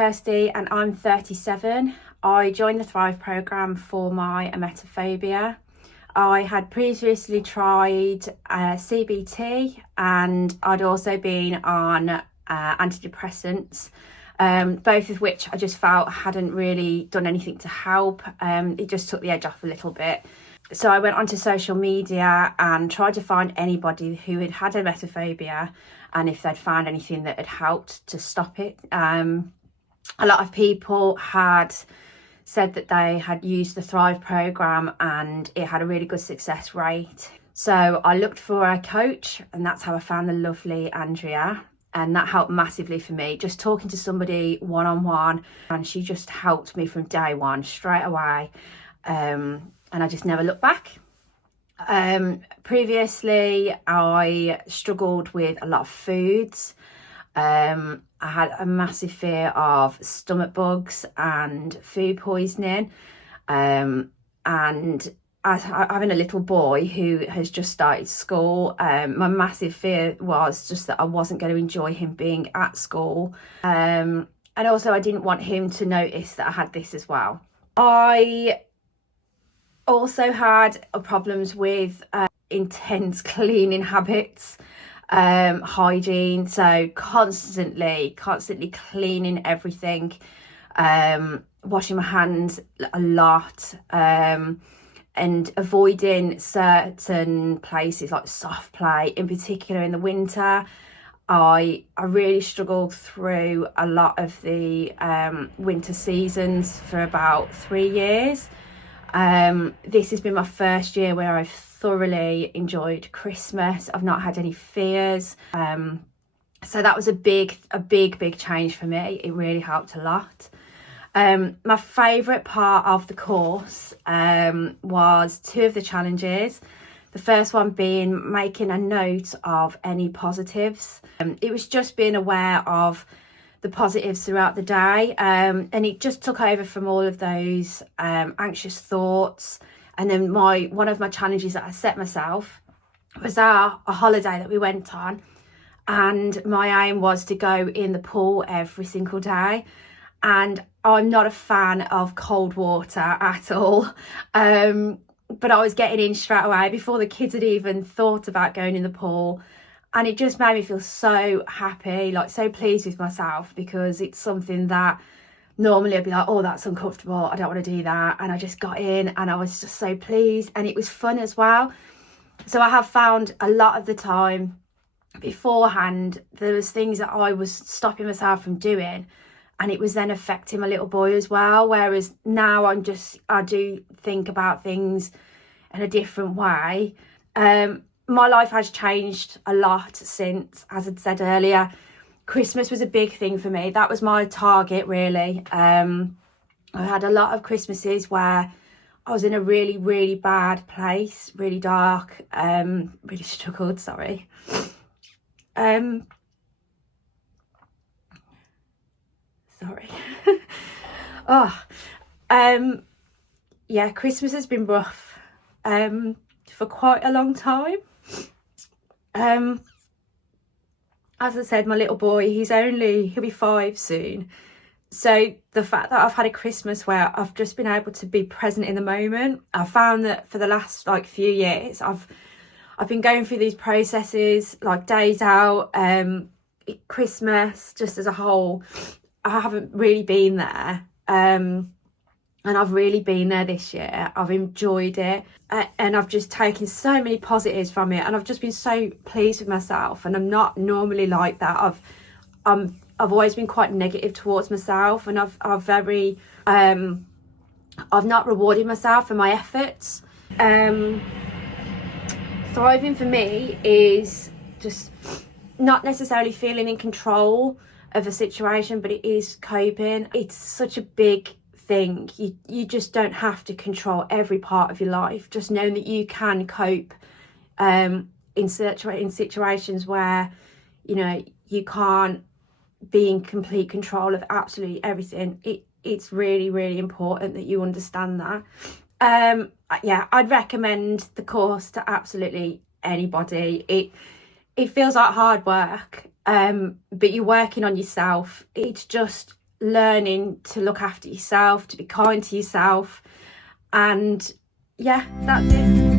Kirsty and I'm 37. I joined the Thrive programme for my emetophobia. I had previously tried CBT and I'd also been on anti-depressants, both of which I just felt hadn't really done anything to help. It just took the edge off a little bit. So I went onto social media and tried to find anybody who had had emetophobia and if they'd found anything that had helped to stop it. A lot of people had said that they had used the Thrive programme and it had a really good success rate. So I looked for a coach and that's how I found the lovely Andrea, and that helped massively for me. Just talking to somebody one-on-one, and she just helped me from day one straight away, and I just never looked back. Previously I struggled with a lot of foods. I had a massive fear of stomach bugs and food poisoning, and as having a little boy who has just started school, my massive fear was just that I wasn't going to enjoy him being at school, and also I didn't want him to notice that I had this as well. I also had problems with intense cleaning habits, hygiene, so constantly cleaning everything, washing my hands a lot, and avoiding certain places like soft play, in particular in the winter. I really struggled through a lot of the winter seasons for about 3 years. This has been my first year where I've thoroughly enjoyed Christmas. I've not had any fears. So that was a big change for me. It really helped a lot. My favourite part of the course was 2 of the challenges. The first one being making a note of any positives. It was just being aware of the positives throughout the day, and it just took over from all of those anxious thoughts. And then one of my challenges that I set myself was a holiday that we went on, and my aim was to go in the pool every single day. And I'm not a fan of cold water at all, but I was getting in straight away before the kids had even thought about going in the pool. And it just made me feel so happy, like so pleased with myself, because it's something that normally I'd be like, oh, that's uncomfortable, I don't want to do that. And I just got in and I was just so pleased, and it was fun as well. So I have found a lot of the time beforehand, there was things that I was stopping myself from doing, and it was then affecting my little boy as well. Whereas now I do think about things in a different way. My life has changed a lot since, as I'd said earlier. Christmas was a big thing for me. That was my target, really. I had a lot of Christmases where I was in a really bad place, really dark, really struggled, sorry. Yeah, Christmas has been rough for quite a long time. As I said, my little boy, he'll be 5 soon. So the fact that I've had a Christmas where I've just been able to be present in the moment, I found that for the last few years, I've been going through these processes, like days out, Christmas, just as a whole. I haven't really been there. And I've really been there this year. I've enjoyed it, and I've just taken so many positives from it, and I've just been so pleased with myself. And I'm not normally like that. I've always been quite negative towards myself, and I've not rewarded myself for my efforts. Thriving for me is just not necessarily feeling in control of a situation, but it is coping. It's such a big thing. You just don't have to control every part of your life. Just knowing that you can cope in situations where you can't be in complete control of absolutely everything. It's really important that you understand that. Yeah, I'd recommend the course to absolutely anybody. It feels like hard work, but you're working on yourself. It's just learning to look after yourself, to be kind to yourself. And yeah, that's it.